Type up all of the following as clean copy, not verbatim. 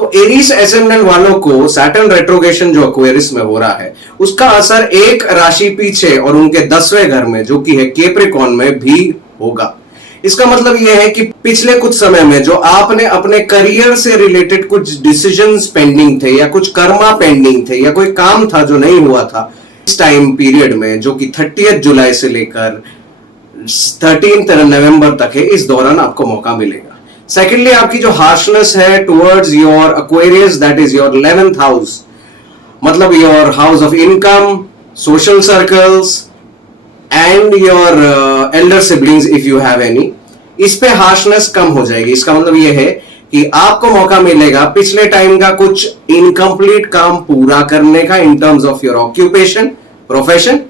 तो Aries ascendant वालों को सैटर्न रेट्रोगेशन जो एक्वेरियस में हो रहा है उसका असर एक राशि पीछे और उनके 10वें घर में जो कि है कैप्रिकॉर्न में भी होगा। इसका मतलब यह है कि पिछले कुछ समय में जो आपने अपने करियर से रिलेटेड कुछ डिसीजंस पेंडिंग थे या कुछ कर्मा पेंडिंग थे या कोई काम था जो नहीं हुआ था, इस टाइम पीरियड में जो कि 30 जुलाई से लेकर 13 नवंबर तक है, इस दौरान आपको मौका मिलेगा। सेकेंडली, आपकी जो हार्शनेस है towards your Aquarius, that is your 11th house, मतलब your house of income, social circles and your elder siblings if you have any, इस पे हार्शनेस कम हो जाएगी। इसका मतलब यह है कि आपको मौका मिलेगा पिछले टाइम का कुछ इनकम्प्लीट काम पूरा करने का इन terms of your occupation, profession,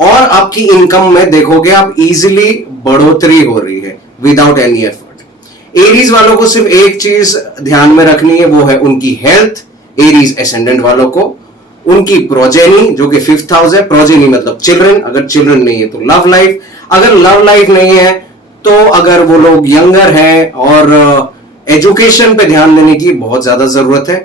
और आपकी इनकम में देखोगे आप इजीली बढ़ोतरी हो रही है विदाउट एनी एफर्ट। एरीज वालों को सिर्फ एक चीज ध्यान में रखनी है, वो है उनकी हेल्थ। एरीज एसेंडेंट वालों को उनकी प्रोजेनी जो कि 5th हाउस है, प्रोजेनी मतलब चिल्ड्रन, अगर चिल्ड्रन नहीं है तो लव लाइफ, अगर लव लाइफ नहीं है तो अगर वो लोग यंगर हैं और एजुकेशन पे ध्यान देने की बहुत ज्यादा जरूरत है।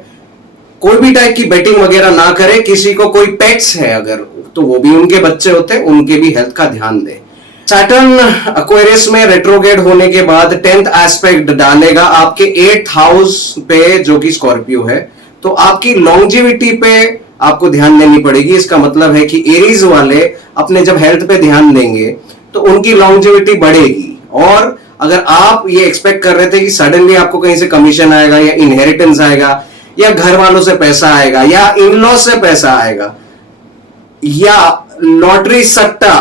कोई भी टाइप की बेटिंग वगैरह ना करे, किसी को कोई पेट्स है अगर तो वो भी उनके बच्चे होते हैं, उनके भी हेल्थ का ध्यान दे। सैटर्न एक्वेरियस में रेट्रोग्रेड होने के बाद 10th एस्पेक्ट डालेगा आपके 8th हाउस पे जो कि स्कॉर्पियो है, तो आपकी लॉन्जिविटी पे आपको ध्यान देनी पड़ेगी। इसका मतलब है कि एरीज वाले अपने जब हेल्थ पे ध्यान देंगे तो उनकी लॉन्जिविटी बढ़ेगी। और अगर आप ये एक्सपेक्ट कर रहे थे कि सडनली आपको कहीं से कमीशन आएगा या इनहेरिटेंस आएगा या घर वालों से पैसा आएगा या इन लॉ से पैसा आएगा या लॉटरी सट्टा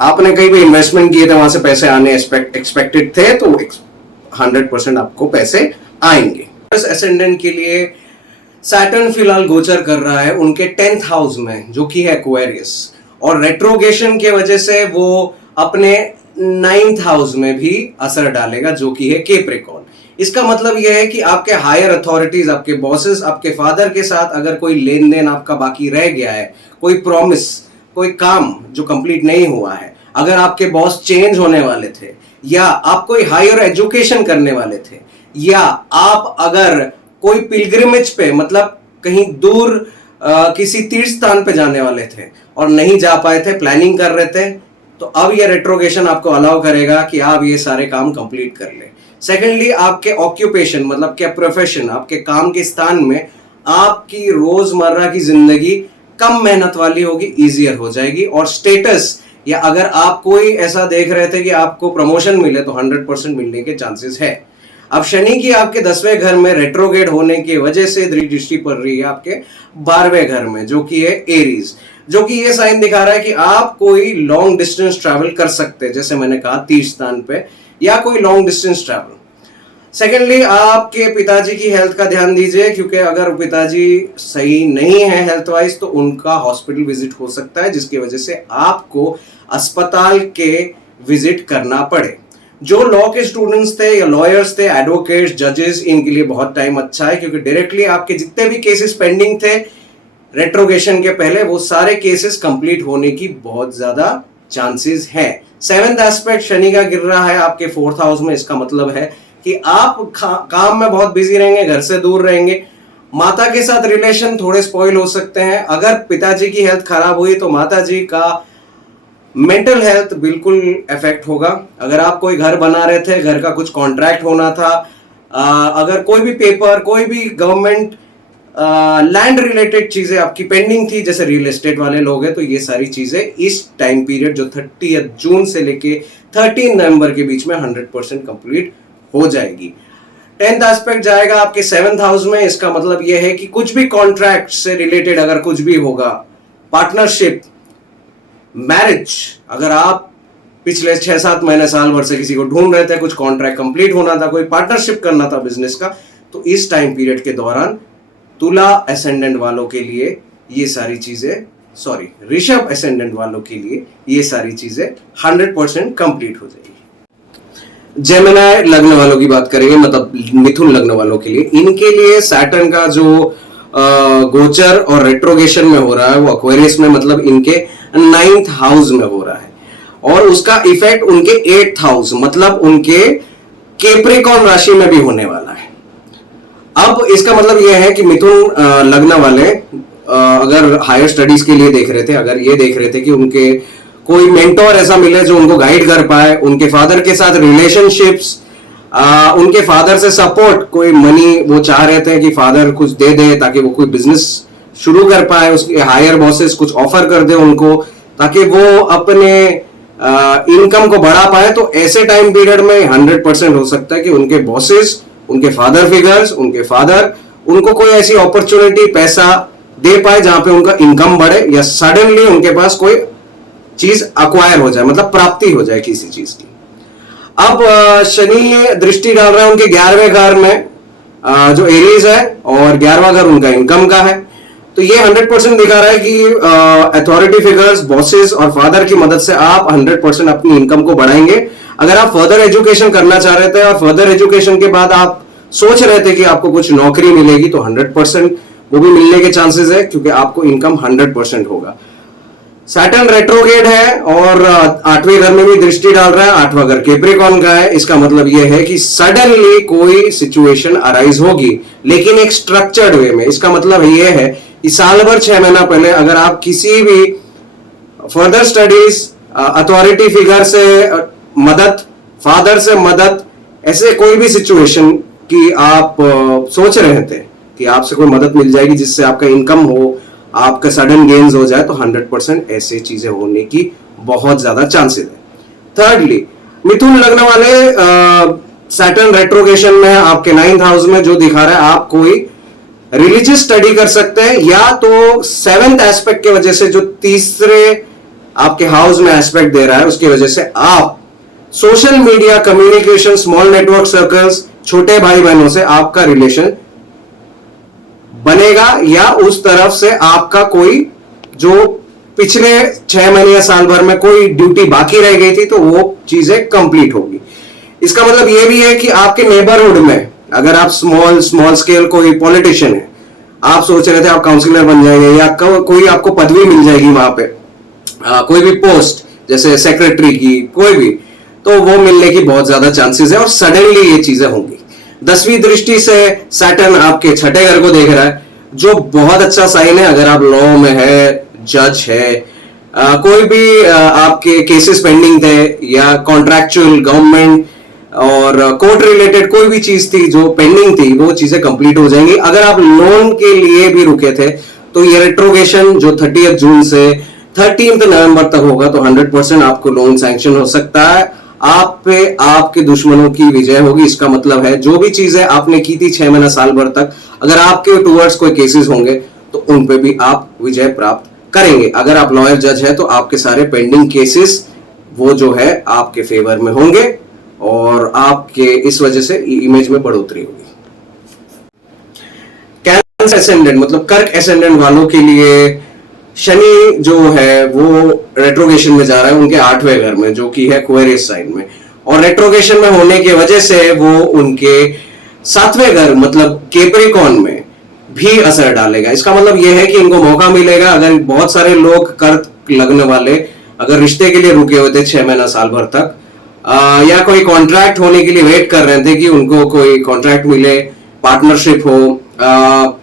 आपने कहीं भी इन्वेस्टमेंट किए थे वहां से पैसे आने एक्सपेक्टेड थे, तो 100% आपको पैसे आएंगे। एसेंडेंट के लिए सैटर्न फिलहाल गोचर कर रहा है उनके 10th हाउस में जो कि है एक्वेरियस, और रेट्रोगेशन के वजह से वो अपने 9th हाउस में भी असर डालेगा जो कि है कैप्रिकॉर्न। इसका मतलब यह है कि आपके हायर अथॉरिटीज, आपके बॉसेस, आपके फादर के साथ अगर कोई लेन देन आपका बाकी रह गया है, कोई प्रॉमिस, कोई काम जो कंप्लीट नहीं हुआ है, अगर आपके बॉस चेंज होने वाले थे या आप कोई हायर एजुकेशन करने वाले थे या आप अगर कोई पिलग्रिमेज पे मतलब कहीं दूर किसी तीर्थ स्थान पे जाने वाले थे और नहीं जा पाए थे, प्लानिंग कर रहे थे, तो अब ये रेट्रोगेशन आपको अलाउ करेगा कि आप ये सारे काम कंप्लीट कर ले। सेकेंडली, आपके ऑक्यूपेशन मतलब क्या प्रोफेशन, आपके काम के स्थान में आपकी रोजमर्रा की जिंदगी कम मेहनत वाली होगी, इजियर हो जाएगी। और स्टेटस, या अगर आप कोई ऐसा देख रहे थे कि आपको प्रमोशन मिले तो 100% मिलने के चांसेस है। अब शनि की आपके 10वें घर में रेट्रोग्रेड होने की वजह से दृष्टि पड़ रही है आपके 12वें घर में जो कि है एरीज, जो कि ये साइन दिखा रहा है कि आप कोई लॉन्ग डिस्टेंस ट्रैवल कर सकते हैं, जैसे मैंने कहा तीर्थ स्थान पे, या कोई लॉन्ग डिस्टेंस ट्रैवल। सेकेंडली, आपके पिताजी की हेल्थ का ध्यान दीजिए, क्योंकि अगर पिताजी सही नहीं है हेल्थ वाइज तो उनका हॉस्पिटल विजिट हो सकता है, जिसकी वजह से आपको अस्पताल के विजिट करना पड़े। जो लॉ के स्टूडेंट्स थे या लॉयर्स थे, एडवोकेट्स, जजेस, इनके लिए बहुत टाइम अच्छा है, क्योंकि डायरेक्टली आपके जितने भी केसेस पेंडिंग थे रेट्रोगेशन के पहले, वो सारे केसेस कंप्लीट होने की बहुत ज्यादा चांसेस हैं। 7th एस्पेक्ट शनि का गिर रहा है आपके 4th हाउस में। इसका मतलब है कि आप काम में बहुत बिजी रहेंगे, घर से दूर रहेंगे, माता के साथ रिलेशन थोड़े स्पॉइल हो सकते हैं। अगर पिताजी की हेल्थ खराब हुई तो माताजी का मेंटल हेल्थ बिल्कुल इफेक्ट होगा। अगर आप कोई घर बना रहे थे, घर का कुछ कॉन्ट्रैक्ट होना था, अगर कोई भी पेपर, कोई भी गवर्नमेंट लैंड रिलेटेड चीजें आपकी पेंडिंग थी, जैसे रियल एस्टेट वाले लोग हैं, तो ये सारी चीजें इस टाइम पीरियड जो 30 जून से लेके 13 नवंबर के बीच में 100% कंप्लीट हो जाएगी। 10th एस्पेक्ट जाएगा आपके 7th हाउस में। इसका मतलब यह है कि कुछ भी कॉन्ट्रैक्ट से रिलेटेड अगर कुछ भी होगा, पार्टनरशिप, मैरिज, अगर आप पिछले 6-7 महीने, साल भर से किसी को ढूंढ रहे थे, कुछ कॉन्ट्रैक्ट कंप्लीट होना था, कोई पार्टनरशिप करना था बिजनेस का, तो इस टाइम पीरियड के दौरान तुला एसेंडेंट वालों के लिए ये सारी चीजें, सॉरी ऋषभ एसेंडेंट वालों के लिए ये सारी चीजें 100% कंप्लीट हो जाएगी। जेमिनी लग्न वालों की बात करेंगे, मतलब मिथुन लग्न वालों के लिए, इनके लिए सैटर्न का जो गोचर और रेट्रोगेशन में हो रहा है वो एक्वेरियस में, मतलब इनके 9th हाउस में हो रहा है, और उसका इफेक्ट उनके 8th हाउस मतलब उनके कैप्रिकॉर्न राशि में भी होने वाला है। अब इसका मतलब यह है कि मिथुन लग्न वाले अगर हायर स्टडीज के लिए देख रहे थे, अगर ये देख रहे थे कि उनके कोई मेंटोर ऐसा मिले जो उनको गाइड कर पाए, उनके फादर के साथ रिलेशनशिप्स, उनके फादर से सपोर्ट, कोई मनी वो चाह रहे थे कि फादर कुछ दे दे ताकि वो कोई बिजनेस शुरू कर पाए, उसके हायर बॉसेस कुछ ऑफर कर दे उनको ताकि वो अपने इनकम को बढ़ा पाए, तो ऐसे टाइम पीरियड में 100% हो सकता है कि उनके बॉसेस, उनके फादर फिगर्स, उनके फादर उनको कोई ऐसी अपॉर्चुनिटी, पैसा दे पाए जहां पे उनका इनकम बढ़े या सडनली उनके पास कोई चीज अक्वायर हो जाए, मतलब प्राप्ति हो जाए किसी चीज की। अब शनि दृष्टि डाल रहा है उनके 11वें घर में, जो एरीज है, और 11वां घर उनका इनकम का है। तो ये 100% दिखा रहा है कि अथॉरिटी फिगर्स, बॉसेस और फादर की मदद से आप 100% अपनी इनकम को बढ़ाएंगे। अगर आप फर्दर एजुकेशन करना चाह रहे थे और फर्दर एजुकेशन के बाद आप सोच रहे थे कि आपको कुछ नौकरी मिलेगी, तो 100% वो भी मिलने के चांसेस है, क्योंकि आपको इनकम 100% होगा। सैटर्न रेट्रोगेड है और 8वें घर में भी दृष्टि डाल रहा है, 8वां घर कैप्रिकॉर्न का है। इसका मतलब यह है कि सडनली कोई सिचुएशन अराइज होगी, लेकिन एक स्ट्रक्चर्ड वे में। इसका मतलब यह है कि साल भर 6 महीना पहले अगर आप किसी भी फर्दर स्टडीज, अथॉरिटी फिगर से मदद, फादर से मदद, ऐसे कोई भी सिचुएशन की आप सोच रहे थे कि आपसे कोई मदद मिल जाएगी जिससे आपका इनकम हो, आपका सडन गेन्स हो जाए, तो 100% ऐसे चीजें होने की बहुत ज्यादा चांसेस है। थर्डली, मिथुन लग्न वाले सैटर्न रेट्रोगेशन में आपके 9th हाउस में जो दिखा रहा है, आप कोई रिलीजियस स्टडी कर सकते हैं, या तो 7th एस्पेक्ट की वजह से, जो तीसरे आपके हाउस में एस्पेक्ट दे रहा है, उसकी वजह से आप social media, communication, small network circles, छोटे भाई बहनों से आपका रिलेशन बनेगा, या उस तरफ से आपका कोई जो पिछले 6 महीने या साल भर में कोई ड्यूटी बाकी रह गई थी, तो वो चीजें कंप्लीट होगी। इसका मतलब यह भी है कि आपके नेबरहुड में अगर आप स्मॉल स्केल कोई पॉलिटिशियन है, आप सोच रहे थे आप काउंसिलर बन जाएंगे, या कोई आपको पदवी मिल जाएगी वहां पे, कोई भी पोस्ट जैसे सेक्रेटरी की, कोई भी, तो वो मिलने की बहुत ज्यादा चांसेस है और सडनली ये चीजें होंगी। 10वीं दृष्टि से सैटर्न आपके 6ठे घर को देख रहा है, जो बहुत अच्छा साइन है। अगर आप लॉ में है, जज है, कोई भी आपके केसेस पेंडिंग थे, या कॉन्ट्रैक्चुअल, गवर्नमेंट और कोर्ट रिलेटेड कोई भी चीज थी जो पेंडिंग थी, वो चीजें कंप्लीट हो जाएंगी। अगर आप लोन के लिए भी रुके थे, तो ये रेट्रोगेशन जो 30 जून से 13 नवंबर तक होगा, तो 100% आपको लोन सैंक्शन हो सकता है। आप पे आपके दुश्मनों की विजय होगी। इसका मतलब है जो भी चीजें आपने की थी 6 महीना साल भर तक, अगर आपके टूवर्ड्स कोई केसेस होंगे तो उन पे भी आप विजय प्राप्त करेंगे। अगर आप लॉयर, जज है, तो आपके सारे पेंडिंग केसेस वो जो है आपके फेवर में होंगे और आपके इस वजह से इमेज में बढ़ोतरी होगी। कैंसर एसेंडेंट मतलब कर्क एसेंडेंट वालों के लिए शनि जो है वो रेट्रोगेशन में जा रहा है उनके 8वें घर में, जो कि है एक्वेरियस साइन में, और रेट्रोगेशन में होने की वजह से वो उनके 7वें घर मतलब कैप्रिकॉर्न में भी असर डालेगा। इसका मतलब यह है कि इनको मौका मिलेगा। अगर बहुत सारे लोग कर्क लग्न वाले अगर रिश्ते के लिए रुके हुए थे 6 महीना साल भर तक, या कोई कॉन्ट्रैक्ट होने के लिए वेट कर रहे थे कि उनको कोई कॉन्ट्रैक्ट मिले, पार्टनरशिप हो,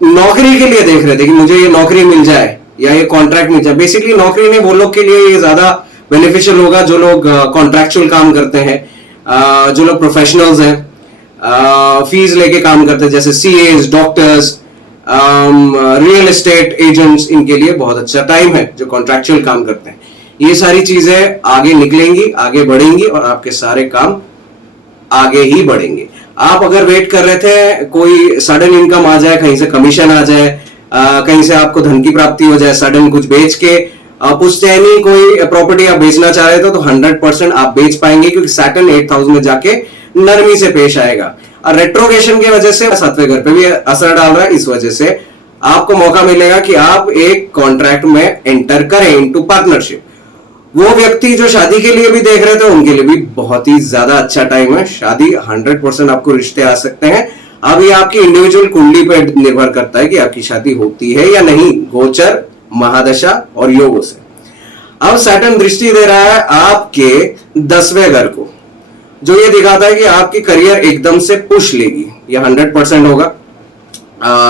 नौकरी के लिए देख रहे थे कि मुझे ये नौकरी मिल जाए या ये कॉन्ट्रैक्ट मिल जाए। बेसिकली नौकरी नहीं, वो लोग के लिए ये ज्यादा बेनिफिशियल होगा जो लोग कॉन्ट्रैक्चुअल काम करते हैं, जो लोग प्रोफेशनल्स हैं, फीस लेके काम करते हैं, जैसे CS, doctors, real estate agents, इनके लिए बहुत अच्छा टाइम है जो कॉन्ट्रैक्चुअल काम करते हैं। ये सारी चीजें आगे निकलेंगी, आगे बढ़ेंगी और आपके सारे काम आगे ही बढ़ेंगे। आप अगर वेट कर रहे थे कोई सडन इनकम आ जाए, कहीं से कमीशन आ जाए, कहीं से आपको धन की प्राप्ति हो जाए, सडन कुछ बेच के पुश्तैनी कोई प्रॉपर्टी आप बेचना चाह रहे थे, तो 100% आप बेच पाएंगे, क्योंकि सैटर्न 8th हाउस में जाके नरमी से पेश आएगा। और रेट्रोगेशन की वजह से 7वें घर पे भी असर डाल रहा है। इस वजह से आपको मौका मिलेगा कि आप एक कॉन्ट्रैक्ट में एंटर करें, इनटू पार्टनरशिप। वो व्यक्ति जो शादी के लिए भी देख रहे थे उनके लिए भी बहुत ही ज्यादा अच्छा टाइम है। शादी 100% आपको रिश्ते आ सकते हैं। अब ये आपकी इंडिविजुअल कुंडली पे निर्भर करता है कि आपकी शादी होती है या नहीं, गोचर, महादशा और योगों से। अब सैटर्न दृष्टि दे रहा है आपके 10वें घर को, जो ये दिखाता है कि आपकी करियर एकदम से पुश लेगी। ये 100% होगा।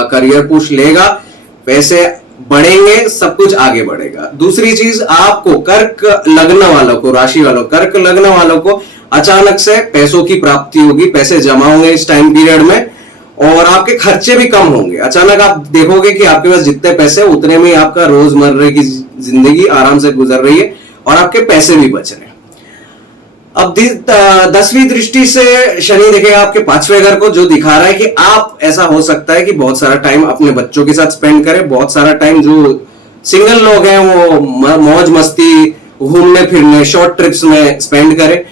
करियर पुश लेगा, पैसे बढ़ेंगे, सब कुछ आगे बढ़ेगा। दूसरी चीज, आपको कर्क लग्न वालों को, राशि वालों, कर्क लग्न वालों को अचानक से पैसों की प्राप्ति होगी, पैसे जमा होंगे इस टाइम पीरियड में, और आपके खर्चे भी कम होंगे। अचानक आप देखोगे कि आपके पास जितने पैसे उतने में आपका रोजमर्रा की जिंदगी आराम से गुजर रही है और आपके पैसे भी बच रहे हैं। अब 10वीं दृष्टि से शनि देखेगा आपके 5वें घर को, जो दिखा रहा है कि आप, ऐसा हो सकता है कि बहुत सारा टाइम अपने बच्चों के साथ स्पेंड करें, बहुत सारा टाइम, जो सिंगल लोग हैं वो मौज मस्ती, घूमने फिरने, शॉर्ट ट्रिप्स में स्पेंड करें।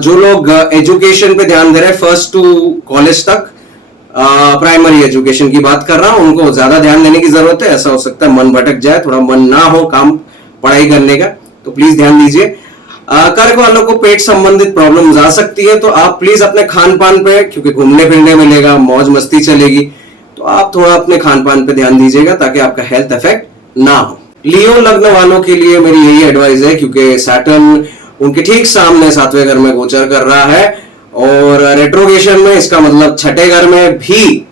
जो लोग एजुकेशन पे ध्यान दे रहे हैं, फर्स्ट टू कॉलेज तक, प्राइमरी एजुकेशन की बात कर रहा हूं, उनको ज्यादा ध्यान देने की जरूरत है। ऐसा हो सकता है मन भटक जाए, थोड़ा मन ना हो काम पढ़ाई करने का, तो प्लीज ध्यान दीजिए। कर्क वालों को पेट संबंधित प्रॉब्लम आ सकती है, तो आप प्लीज अपने खान पान पे, क्योंकि घूमने फिरने मिलेगा, मौज मस्ती चलेगी, तो आप थोड़ा अपने खान पान पे ध्यान दीजिएगा ताकि आपका हेल्थ इफेक्ट ना हो। लियो लग्न वालों के लिए मेरी यही एडवाइस है, क्योंकि सैटर्न उनके ठीक सामने 7वें घर में गोचर कर रहा है, और रेट्रोगेशन में इसका मतलब 6ठे घर में भी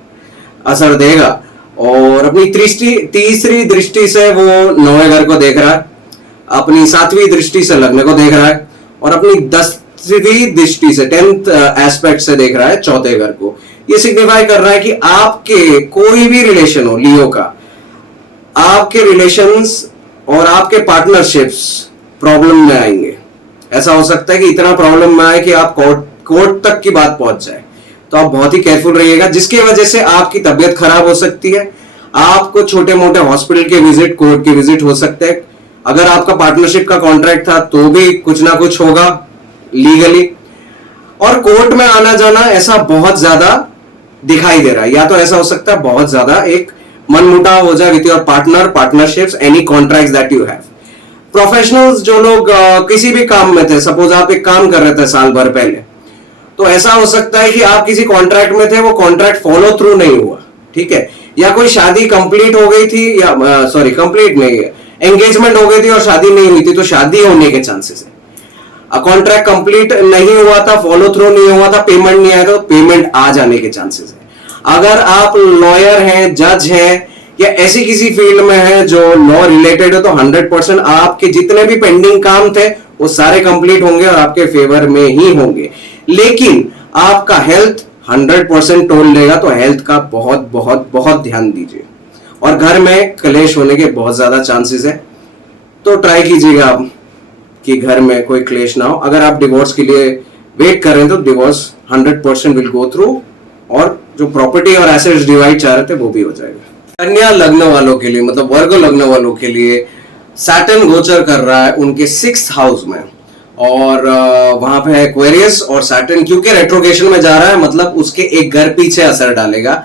असर देगा, और अपनी तीसरी दृष्टि से वो 9वें घर को देख रहा है, अपनी 7वीं दृष्टि से लग्न को देख रहा है, और अपनी 10वीं दृष्टि से 10th एस्पेक्ट से देख रहा है 4थे घर को। ये सिग्निफाई कर रहा है कि आपके कोई भी रिलेशन हो लियो का, आपके रिलेशंस और आपके पार्टनरशिप्स प्रॉब्लम में आएंगे। ऐसा हो सकता है कि इतना प्रॉब्लम में आए कि आप कोर्ट तक की बात पहुंच जाए, तो आप बहुत ही केयरफुल रहिएगा, जिसकी वजह से आपकी तबीयत खराब हो सकती है, आपको छोटे मोटे हॉस्पिटल के विजिट, कोर्ट के विजिट हो सकते हैं। अगर आपका पार्टनरशिप का कॉन्ट्रैक्ट था तो भी कुछ ना कुछ होगा लीगली, और कोर्ट में आना जाना ऐसा बहुत ज्यादा दिखाई दे रहा है। या तो ऐसा हो सकता है बहुत ज्यादा एक मनमुटाव हो जाए with your partner, partnerships, any contracts that you have. Professionals जो लोग किसी भी काम में थे, सपोज आप एक काम कर रहे थे साल भर पहले, तो ऐसा हो सकता है कि आप किसी कॉन्ट्रैक्ट में थे, वो कॉन्ट्रैक्ट फॉलो थ्रू नहीं हुआ, ठीक है, या कोई शादी कंप्लीट हो गई थी, या सॉरी कंप्लीट नहीं, एंगेजमेंट हो गई थी और शादी नहीं हुई थी, तो शादी होने के चांसेस है। कॉन्ट्रैक्ट कंप्लीट नहीं हुआ था, फॉलो थ्रू नहीं हुआ था, पेमेंट नहीं आया, तो पेमेंट आ जाने के चांसेस है। अगर आप लॉयर हैं, जज हैं, या ऐसी किसी फील्ड में है जो लॉ रिलेटेड है, तो 100% आपके जितने भी पेंडिंग काम थे वो सारे कंप्लीट होंगे और आपके फेवर में ही होंगे। लेकिन आपका हेल्थ 100% टोल लेगा, तो हेल्थ का बहुत बहुत बहुत ध्यान दीजिए, और घर में क्लेश होने के बहुत ज्यादा चांसेस है, तो ट्राई कीजिएगा आप कि घर में कोई क्लेश ना हो। अगर आप डिवोर्स के लिए वेट कर रहे हैं तो डिवोर्स 100% विल गो थ्रू, और जो प्रॉपर्टी और एसेट्स डिवाइड चाह रहे थे वो भी हो जाएगा। कन्या लग्न वालों के लिए, मतलब वर्ग लग्न वालों के लिए सैटर्न गोचर कर रहा है उनके 6th हाउस में, और वहां पे है एक्वेरियस, और सैटर्न क्योंकि रेट्रोगेशन में जा रहा है, मतलब उसके एक घर पीछे असर डालेगा,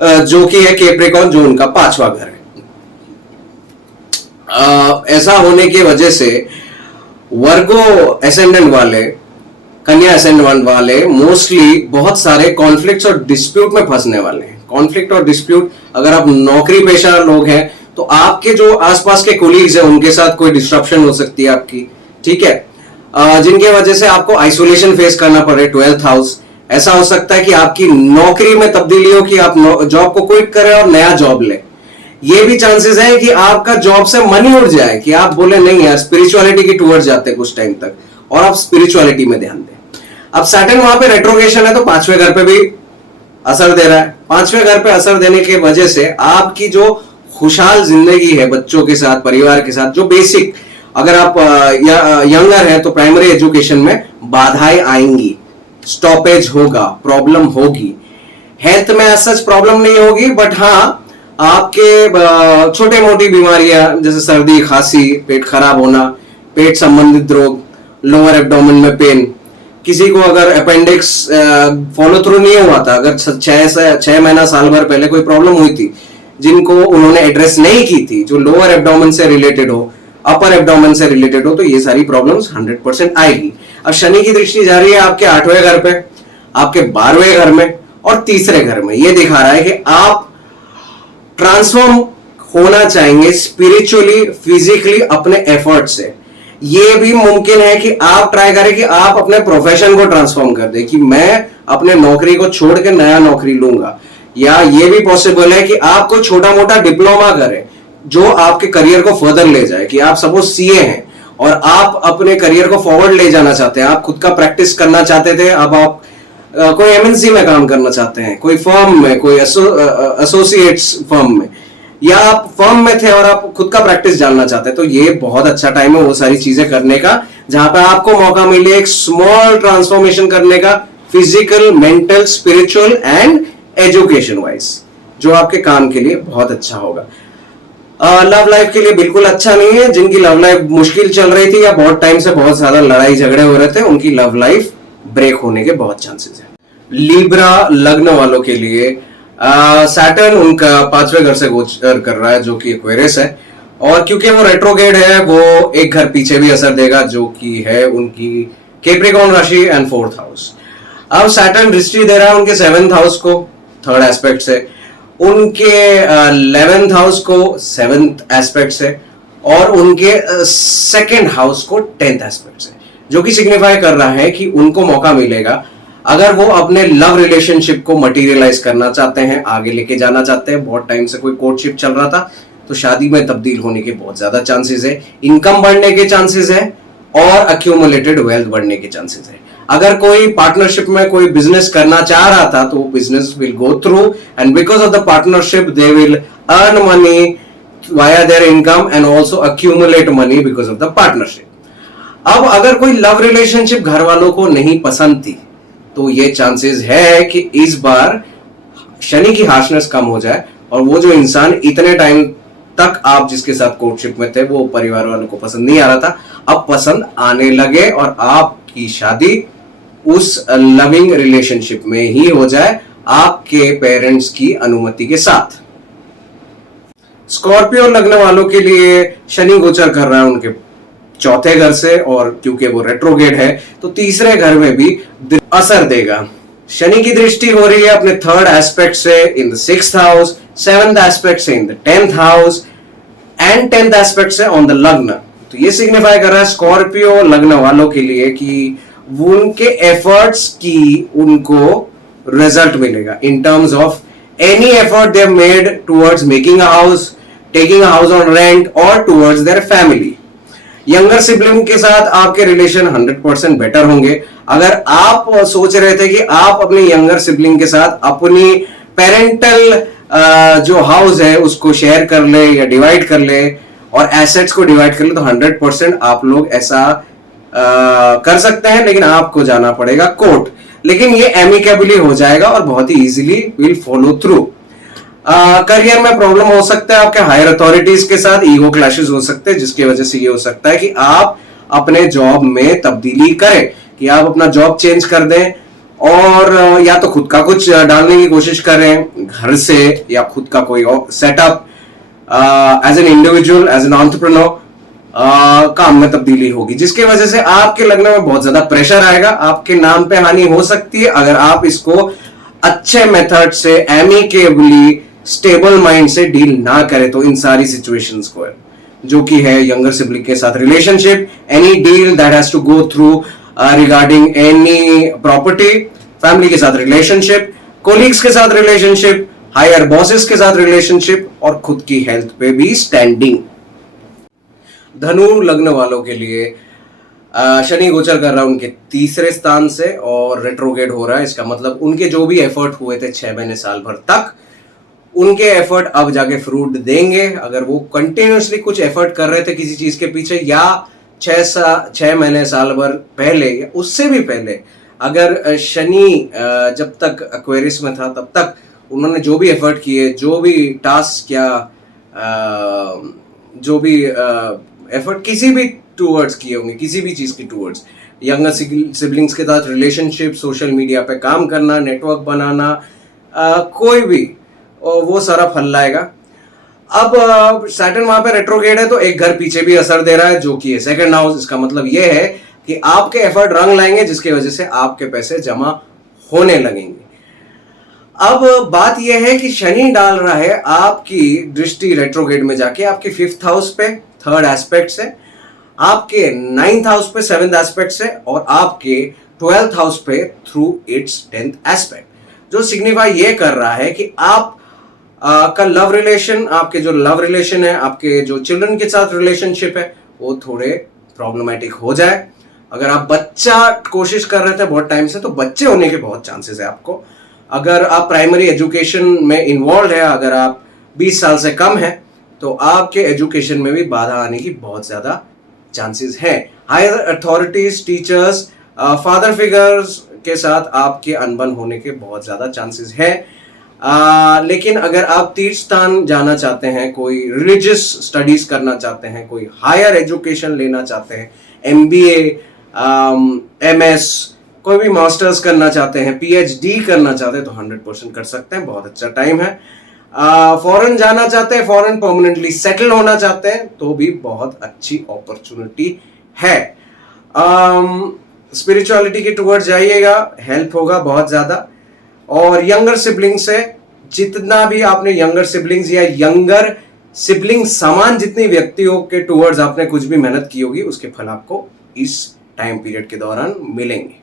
जो कि है कैप्रिकॉर्न, जो उनका 5वां घर है। ऐसा होने की वजह से वर्गो एसेंडेंट वाले, कन्या एसेंडेंट वाले मोस्टली बहुत सारे कॉन्फ्लिक्ट्स और डिस्प्यूट में फंसने वाले हैं। कॉन्फ्लिक्ट और डिस्प्यूट, अगर आप नौकरी पेशा लोग हैं तो आपके जो आसपास के कोलीग्स हैं उनके साथ कोई डिस्ट्रप्शन हो सकती है आपकी, ठीक है, जिनके वजह से आपको आइसोलेशन फेस करना पड़े। 12th हाउस, ऐसा हो सकता है कि आपकी नौकरी में तब्दीली हो, कि आप जॉब को क्विट करें और नया जॉब ले। ये भी चांसेस है कि आपका जॉब से मन ही उड़ जाए, कि आप बोले नहीं यार, स्पिरिचुअलिटी की टूवर्ड्स जाते हैं कुछ टाइम तक, और आप स्पिरिचुअलिटी में ध्यान दें। अब सैटर्न वहां पे रेट्रोगेशन है, तो 5वें घर पे भी असर दे रहा है। 5वें घर पे असर देने की वजह से आपकी जो खुशहाल जिंदगी है बच्चों के साथ, परिवार के साथ, जो बेसिक, अगर आप यंगर हैं तो प्राइमरी एजुकेशन में बाधाएं आएंगी, स्टॉपेज होगा, प्रॉब्लम होगी। हेल्थ में सच प्रॉब्लम नहीं होगी, बट हाँ आपके छोटे मोटी बीमारियां जैसे सर्दी, खांसी, पेट खराब होना, पेट संबंधित रोग, लोअर एब्डोमेन में पेन, किसी को अगर अपेंडिक्स फॉलो थ्रू नहीं हुआ था, अगर 6 महीना साल भर पहले कोई प्रॉब्लम हुई थी जिनको उन्होंने एड्रेस नहीं की थी, जो लोअर एब्डोमेन से रिलेटेड हो, अपर एब्डोमेन से रिलेटेड हो, तो ये सारी प्रॉब्लम्स 100% आएगी। अब शनि की दृष्टि जा रही है आपके 8वें घर पे, आपके 12वें घर में और तीसरे घर में। ये दिखा रहा है कि आप ट्रांसफॉर्म होना चाहेंगे स्पिरिचुअली, फिजिकली, अपने एफर्ट से। ये भी मुमकिन है कि आप ट्राई करें कि आप अपने प्रोफेशन को ट्रांसफॉर्म कर दे, कि मैं अपने नौकरी को छोड़ के नया नौकरी लूंगा। या ये भी पॉसिबल है कि आप कोई छोटा मोटा डिप्लोमा करें जो आपके करियर को फर्दर ले जाए, कि आप सपोज सीए हैं और आप अपने करियर को फॉरवर्ड ले जाना चाहते हैं, आप खुद का प्रैक्टिस करना चाहते थे, अब आप कोई एमएनसी में काम करना चाहते हैं, कोई फर्म में, कोई एसोसिएट्स फर्म में, या आप फर्म में थे और आप खुद का प्रैक्टिस जानना चाहते हैं, तो ये बहुत अच्छा टाइम है वो सारी चीजें करने का, जहां पर आपको मौका मिले एक स्मॉल ट्रांसफॉर्मेशन करने का, physical, mental, spiritual and education wise, जो आपके काम के लिए बहुत अच्छा होगा। लव लाइफ के लिए बिल्कुल अच्छा नहीं है। जिनकी लव लाइफ मुश्किल चल रही थी या बहुत टाइम से बहुत ज्यादा लड़ाई झगड़े हो रहे थे, उनकी लव लाइफ ब्रेक होने के बहुत चांसेस है। लिब्रा लग्न वालों के लिए सैटर्न उनका 5वें घर से गोचर कर रहा है, जो कि एक्वेरियस है, और क्योंकि वो रेट्रोगेड है, वो एक घर पीछे भी असर देगा, जो कि है उनकी कैप्रिकॉर्न राशि एंड 4th हाउस। अब सैटर्न दृष्टि दे रहा है उनके 7th हाउस को 3rd एस्पेक्ट से, उनके 11th हाउस को 7th एस्पेक्ट से, और उनके 2nd हाउस को 10th एस्पेक्ट से, जो कि सिग्निफाई कर रहा है कि उनको मौका मिलेगा अगर वो अपने लव रिलेशनशिप को मटेरियलाइज करना चाहते हैं, आगे लेके जाना चाहते हैं। बहुत टाइम से कोई कोर्टशिप चल रहा था तो शादी में तब्दील होने के बहुत ज्यादा चांसेस है, इनकम बढ़ने के चांसेस है, और अक्यूमुलेटेड वेल्थ बढ़ने के चांसेस है। अगर कोई पार्टनरशिप में कोई बिजनेस करना चाह रहा था तो business will go through, and because of the partnership they will earn money via there income and also accumulate money because of the partnership. अब अगर कोई लव रिलेशनशिप घर वालों को नहीं पसंद थी तो ये चांसेस है कि इस बार शनि की हार्शनेस कम हो जाए, और वो जो इंसान इतने टाइम तक आप जिसके साथ कोर्टशिप में थे वो परिवार वालों को पसंद नहीं आ रहा था, अब पसंद आने लगे और आपकी शादी उस लविंग रिलेशनशिप में ही हो जाए आपके पेरेंट्स की अनुमति के साथ। स्कॉर्पियो लग्न वालों के लिए शनि गोचर कर रहा है उनके 4थे घर से, और क्योंकि वो रेट्रोगेड है तो 3रे घर में भी असर देगा। शनि की दृष्टि हो रही है अपने 3rd एस्पेक्ट से in the 6th house, 7th aspect से in the 10th house, and 10th aspect से ऑन द लग्न। तो ये सिग्निफाई कर रहा है स्कॉर्पियो लग्न वालों के लिए कि उनके एफर्ट्स की उनको रिजल्ट मिलेगा in terms of any effort they have made towards making a house, taking a house on rent, और towards their family. Younger sibling के साथ आपके रिलेशन 100% बेटर होंगे। अगर आप सोच रहे थे कि आप अपने यंगर सिबलिंग के साथ अपनी पेरेंटल जो हाउस है उसको शेयर कर ले या डिवाइड कर ले और एसेट्स को डिवाइड कर ले, तो 100% आप लोग ऐसा कर सकते हैं, लेकिन आपको जाना पड़ेगा कोर्ट। लेकिन ये एमिकेबली हो जाएगा और बहुत ही easily will follow through. Career में प्रॉब्लम हो सकता है, आपके हायर अथॉरिटीज के साथ ईगो क्लैशेस हो सकते हैं, जिसकी वजह से ये हो सकता है कि आप अपने जॉब में तब्दीली करें, कि आप अपना जॉब चेंज कर दें, और या तो खुद का कुछ डालने की कोशिश करें घर से, या खुद का कोई setup as an individual, as an entrepreneur काम में तब्दीली होगी, जिसकी वजह से आपके लग्न में बहुत ज्यादा प्रेशर आएगा, आपके नाम पे हानि हो सकती है अगर आप इसको अच्छे मेथड से एमिकेबली स्टेबल माइंड से डील ना करे तो इन सारी सिचुएशंस को, जो कि है यंगर सिबलिंग के साथ relationship, any deal that has to go through regarding any property, family के साथ रिलेशनशिप, कोलीग्स के साथ रिलेशनशिप, हायर बॉसेस के साथ रिलेशनशिप, और खुद की हेल्थ पे भी स्टैंडिंग। धनु लग्न वालों के लिए शनि गोचर कर रहा है उनके 3रे स्थान से और रेट्रोगेड हो रहा है। इसका मतलब उनके जो भी एफर्ट हुए थे 6 महीने साल भर तक, उनके एफर्ट अब जाके फ्रूट देंगे। अगर वो कंटिन्यूसली कुछ एफर्ट कर रहे थे किसी चीज के पीछे, या 6 महीने साल भर पहले या उससे भी पहले, अगर शनि जब तक एक्वेरियस में था तब तक उन्होंने जो भी एफर्ट किए, जो भी टास्क या जो भी एफर्ट किसी भी टूवर्ड्स किए होंगे, किसी भी चीज की टूवर्ड्स, यंगर सिबलिंग्स के साथ रिलेशनशिप, सोशल मीडिया पे काम करना, नेटवर्क बनाना, कोई भी, वो सारा फल लाएगा। अब सैटर्न वहां पे रेट्रोगेड है तो एक घर पीछे भी असर दे रहा है, जो कि है 2nd हाउस। इसका मतलब ये है कि आपके एफर्ट रंग लाएंगे, जिसकी वजह से आपके पैसे जमा होने लगेंगे। अब बात यह है कि शनि डाल रहा है आपकी दृष्टि रेट्रोगेड में जाके आपके 5th हाउस पे 3rd एस्पेक्ट से, आपके 9th हाउस पे 7th एस्पेक्ट से और आपके 12th हाउस पे थ्रू इट्स 10th एस्पेक्ट, जो सिग्निफाई ये कर रहा है कि आप का लव रिलेशन, आपके जो लव रिलेशन है, आपके जो चिल्ड्रन के साथ रिलेशनशिप है, वो थोड़े प्रॉब्लमैटिक हो जाए। अगर आप बच्चा कोशिश कर रहे थे बहुत टाइम से, तो बच्चे होने के बहुत चांसेस है आपको। अगर आप प्राइमरी एजुकेशन में इन्वॉल्व है, अगर आप 20 साल से कम है, तो आपके एजुकेशन में भी बाधा आने की बहुत ज्यादा चांसेस है। Higher authorities, teachers, father figures के साथ आपके अनबन होने के बहुत ज्यादा चांसेस है। लेकिन अगर आप तीर्थ स्थान जाना चाहते हैं, कोई रिलीजियस स्टडीज करना चाहते हैं, कोई हायर एजुकेशन लेना चाहते हैं, MBA, MS, कोई भी मास्टर्स करना चाहते हैं, PhD करना चाहते हैं, तो 100% कर सकते हैं, बहुत अच्छा टाइम है। फॉरेन जाना चाहते हैं, फॉरेन परमानेंटली सेटल होना चाहते हैं, तो भी बहुत अच्छी अपॉर्चुनिटी है। स्पिरिचुअलिटी के टुवर्ड्स जाइएगा, हेल्प होगा बहुत ज्यादा। और यंगर सिबलिंग से जितना भी आपने यंगर सिबलिंग्स या यंगर सिबलिंग समान जितनी व्यक्तियों के टुवर्ड्स आपने कुछ भी मेहनत की होगी, उसके फल आपको इस टाइम पीरियड के दौरान मिलेंगे।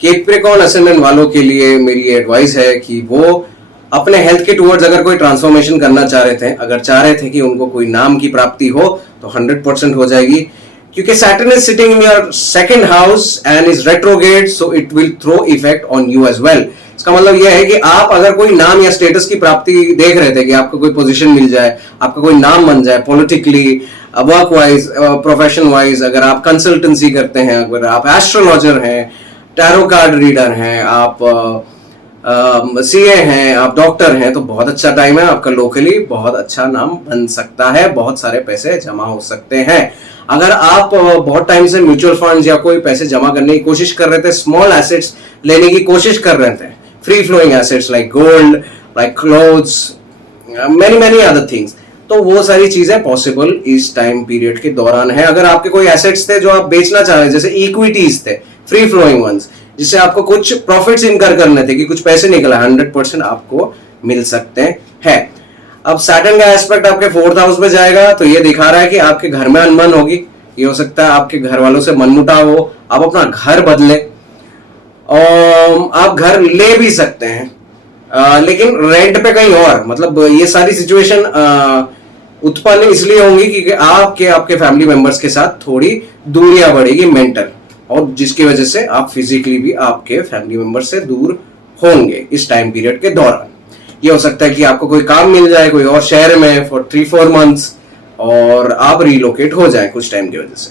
कैप्रिकॉर्न असेंडेंट वालों के लिए मेरी एडवाइस है कि वो अपने हेल्थ के टुवर्ड्स अगर कोई ट्रांसफॉर्मेशन करना चाह रहे थे, अगर चाह रहे थे कि उनको कोई नाम की प्राप्ति हो, तो 100% हो जाएगी, क्योंकि Saturn is sitting in your second house and is retrograde, so it will throw effect on you as well. इसका मतलब यह है कि आप अगर कोई नाम या स्टेटस की प्राप्ति देख रहे थे कि आपको कोई पोजीशन मिल जाए, आपका कोई नाम बन जाए, politically, work wise, profession wise, अगर आप कंसल्टेंसी करते हैं, अगर आप एस्ट्रोलॉजर हैं, टैरो कार्ड रीडर हैं, आप CA हैं, आप डॉक्टर हैं, तो बहुत अच्छा टाइम है आपका। लोकली बहुत अच्छा नाम बन सकता है, बहुत सारे पैसे जमा हो सकते हैं। अगर आप बहुत टाइम से म्यूचुअल फंड्स या कोई पैसे जमा करने की कोशिश कर रहे थे, स्मॉल एसेट्स लेने की कोशिश कर रहे थे, free flowing assets like gold, like clothes, many other things, तो वो सारी चीजें पॉसिबल इस टाइम पीरियड के दौरान है। अगर आपके कोई एसेट्स थे जो आप बेचना चाह रहे थे, जैसे इक्विटीज थे, फ्री फ्लोइंग वंस, जिससे आपको कुछ प्रॉफिट्स इनकर करने थे कि कुछ पैसे निकला, 100% आपको मिल सकते हैं। अब सैटर्न का एस्पेक्ट आपके 4th हाउस में जाएगा, तो ये दिखा रहा है कि आपके घर में अनबन होगी। ये हो सकता है आपके घर वालों से मनमुटाव हो, आप अपना घर बदले, और आप घर ले भी सकते हैं, लेकिन रेंट पे कहीं और। मतलब ये सारी सिचुएशन उत्पन्न इसलिए होंगी क्योंकि आपके फैमिली मेंबर्स के साथ थोड़ी दूरियां बढ़ेगी मेंटल, और जिसकी वजह से आप फिजिकली भी आपके फैमिली मेंबर से दूर होंगे इस टाइम पीरियड के दौरान। ये हो सकता है कि आपको कोई काम मिल जाए कोई और शहर में फॉर 3-4 मंथ्स, और आप रिलोकेट हो जाए कुछ टाइम की वजह से,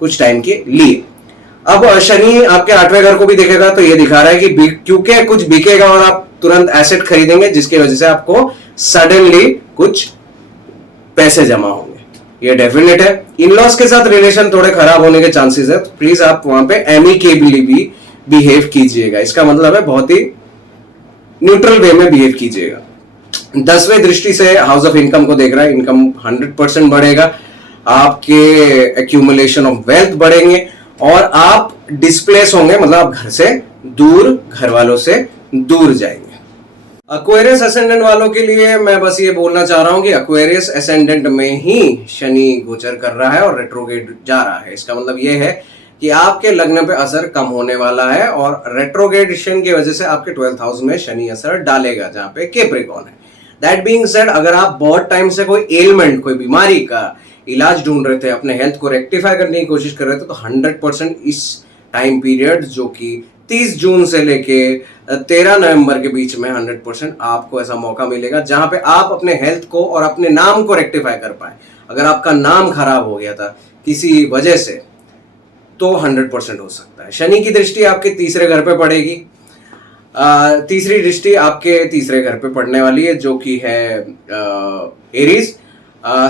कुछ टाइम के लिए। अब शनि आपके 8वें घर को भी देखेगा, तो ये दिखा रहा है कि क्योंकि कुछ बिकेगा और आप तुरंत एसेट खरीदेंगे, जिसकी वजह से आपको सडनली कुछ पैसे जमा होंगे, ये डेफिनेट है। इन-लॉज के साथ रिलेशन थोड़े खराब होने के चांसेस है, तो प्लीज आप वहां पे एमिकेबली भी बिहेव कीजिएगा। इसका मतलब है बहुत ही न्यूट्रल वे में बिहेव कीजिएगा। 10वें दृष्टि से हाउस ऑफ इनकम को देख रहा है, इनकम 100% बढ़ेगा, आपके एक्यूमुलेशन ऑफ वेल्थ बढ़ेंगे, और आप डिस्प्लेस होंगे, मतलब आप घर से दूर, घर वालों से दूर जाएंगे। एक्वेरियस असेंडेंट वालों के लिए मैं बस ये बोलना चाह रहा हूं कि एक्वेरियस असेंडेंट में ही शनि गोचर कर रहा है और रेट्रोग्रेड जा रहा है। इसका मतलब ये है कि आपके लग्न पे असर कम होने वाला है, और रेट्रोग्रेडेशन की वजह से आपके 12th हाउस में शनि असर डालेगा, जहां पे कैप्रिकॉर्न है। दैट बीइंग सेड, अगर आप बहुत टाइम से कोई एलिमेंट, कोई बीमारी का इलाज ढूंढ रहे थे, अपने हेल्थ को रेक्टिफाई करने की कोशिश कर रहे थे, तो 100% इस टाइम पीरियड, जो कि 30 जून से लेके 13 नवंबर के बीच में, 100% आपको ऐसा मौका मिलेगा जहां पे आप अपने हेल्थ को और अपने नाम को रेक्टिफाई कर पाए। अगर आपका नाम खराब हो गया था किसी वजह से, तो 100% हो सकता है। शनि की दृष्टि आपके 3रे घर पे पड़ेगी, तीसरी दृष्टि आपके 3रे घर पे पड़ने वाली है, जो कि है एरीज।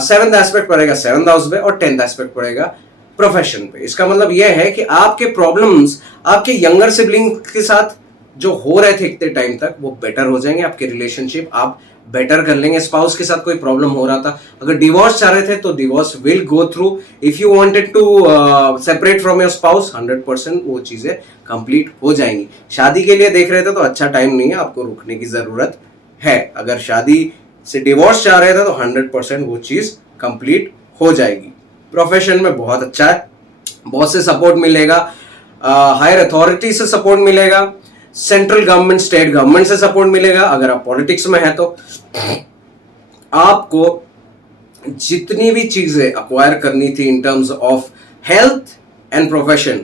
7th एस्पेक्ट पड़ेगा 7th हाउस पे, और 10th एस्पेक्ट पड़ेगा प्रोफेशन पे। इसका मतलब यह है कि आपके प्रॉब्लम्स आपके यंगर सिबलिंग के साथ जो हो रहे थे इतने टाइम तक, वो बेटर हो जाएंगे। आपके रिलेशनशिप आप बेटर कर लेंगे। स्पाउस के साथ कोई प्रॉब्लम हो रहा था, अगर डिवोर्स चाह रहे थे, तो divorce will go through. If you wanted to separate from your spouse, 100% वो चीजें कंप्लीट हो जाएंगी। शादी के लिए देख रहे थे तो अच्छा टाइम नहीं है, आपको रुकने की जरूरत है। अगर शादी से डिवोर्स चाह रहे थे तो 100% वो चीज कंप्लीट हो जाएगी। प्रोफेशन में बहुत अच्छा है, बॉस से सपोर्ट मिलेगा, हायर अथॉरिटी से सपोर्ट मिलेगा, सेंट्रल गवर्नमेंट स्टेट गवर्नमेंट से सपोर्ट मिलेगा। अगर आप पॉलिटिक्स में हैं तो आपको जितनी भी चीजें अक्वायर करनी थी इन terms of health and profession,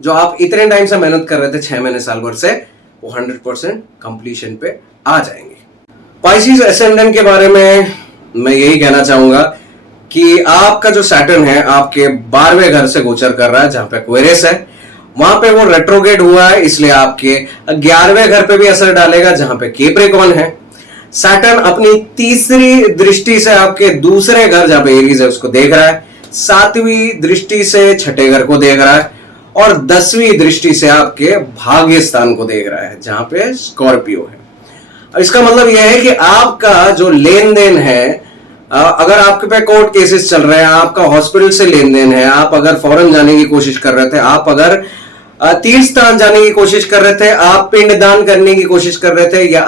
जो आप इतने टाइम से मेहनत कर रहे थे 6 महीने साल भर से, वो 100% कंप्लीशन पे आ जाएंगे। पाइसेस एसेंडेंट के बारे में मैं यही कहना चाहूंगा कि आपका जो सैटर्न है आपके 12वें घर से गोचर कर रहा है, जहां पे एक्वेरियस है वहां पे वो रेट्रोगेट हुआ है, इसलिए आपके 11वें घर पे भी असर डालेगा जहां पे कैप्रिकॉर्न है। सैटर्न अपनी तीसरी दृष्टि से आपके दूसरे घर जहां पे एरीज है उसको देख रहा है, 7वीं दृष्टि से छठे घर को देख रहा है, और 10वीं दृष्टि से आपके भाग्य स्थान को देख रहा है जहां पे स्कॉर्पियो है। इसका मतलब यह है कि आपका जो लेन देन है, अगर आपके पे कोर्ट केसेस चल रहे हैं, आपका हॉस्पिटल से लेन देन है, आप अगर फॉरेन जाने की कोशिश कर रहे थे, आप अगर तीर्थ स्थान जाने की कोशिश कर रहे थे, आप पिंडदान करने की कोशिश कर रहे थे, या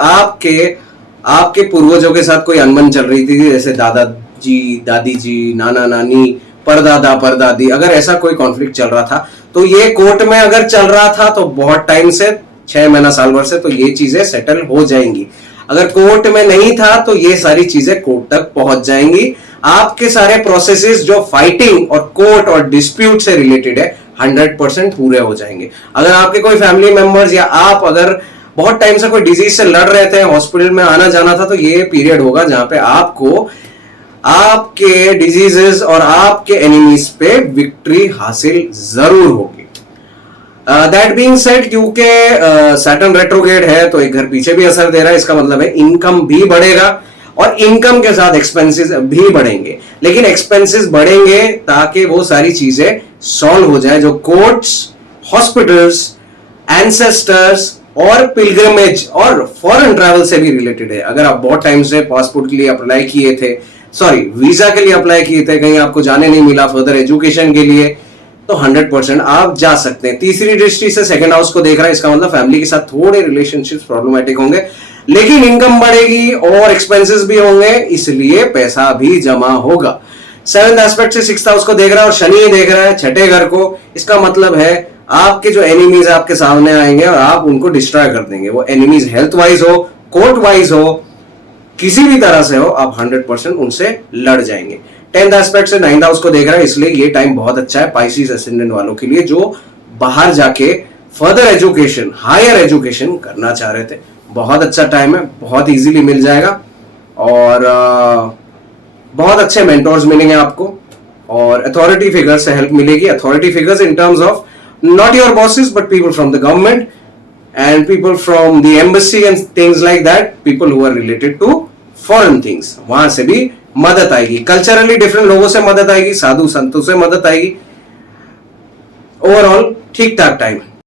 आपके पूर्वजों के साथ कोई अनबन चल रही थी, जैसे दादाजी दादी जी, नाना नानी, परदादा परदादी, अगर ऐसा कोई कॉन्फ्लिक्ट चल रहा था तो ये कोर्ट में अगर चल रहा था तो बहुत टाइम से 6 महीना साल भर से, तो ये चीजें सेटल हो जाएंगी। अगर कोर्ट में नहीं था तो ये सारी चीजें कोर्ट तक पहुंच जाएंगी। आपके सारे प्रोसेसेस जो फाइटिंग और कोर्ट और डिस्प्यूट से रिलेटेड है 100% पूरे हो जाएंगे। अगर आपके कोई फैमिली मेंबर्स या आप अगर बहुत टाइम से कोई डिजीज से लड़ रहे थे, हॉस्पिटल में आना जाना था, तो ये पीरियड होगा जहां पे आपको आपके डिजीजेस और आपके एनिमीज पे विक्ट्री हासिल जरूर होगी। दैट बीइंग सेड, क्योंकि सैटर्न रेट्रोग्रेड है तो एक घर पीछे भी असर दे रहा है, इसका मतलब है इनकम भी बढ़ेगा और इनकम के साथ एक्सपेंसेस भी बढ़ेंगे। लेकिन एक्सपेंसेस बढ़ेंगे ताकि वो सारी चीजें सॉल्व हो जाए जो कोर्ट्स, हॉस्पिटल्स, एंसेस्टर्स और पिलग्रिमेज और फॉरेन ट्रैवल से भी रिलेटेड है। अगर आप बहुत टाइम से पासपोर्ट के लिए अप्लाई किए थे, सॉरी वीजा के लिए अप्लाई किए थे, कहीं आपको जाने नहीं मिला फर्दर एजुकेशन के लिए, तो 100% आप जा सकते हैं। तीसरी दृष्टि से सेकंड हाउस को देख रहा है, इसका मतलब फैमिली के साथ थोड़े रिलेशनशिप्स प्रॉब्लमेटिक होंगे, लेकिन इनकम बढ़ेगी और एक्सपेंसेस भी होंगे, इसलिए पैसा भी जमा होगा। 7th एस्पेक्ट से 6th हाउस को देख रहा है और शनि देख रहा है छठे घर को, इसका मतलब है आपके जो एनिमीज आपके सामने आएंगे और आप उनको डिस्ट्रॉय कर देंगे। वो एनिमीज हेल्थ वाइज हो, कोर्ट वाइज हो, किसी भी तरह से हो, आप 100% उनसे लड़ जाएंगे। 10th एस्पेक्ट से 9th हाउस को देख रहा है, इसलिए ये टाइम बहुत अच्छा है पाइसेस एसेंडेंट वालों के लिए जो बाहर जाके फर्दर एजुकेशन, हायर एजुकेशन करना चाह रहे थे। बहुत अच्छा टाइम है, बहुत इजीली मिल जाएगा और बहुत अच्छे मेंटोर्स मिलेंगे आपको और अथॉरिटी फिगर से हेल्प मिलेगी। Authority figures in terms of not your bosses but people from the government and people from the embassy and things like that, people who are related to foreign things, वहां से भी मदद आएगी। Culturally different लोगों से मदद आएगी, साधु संतों से मदद आएगी। ओवरऑल ठीक ठाक टाइम है।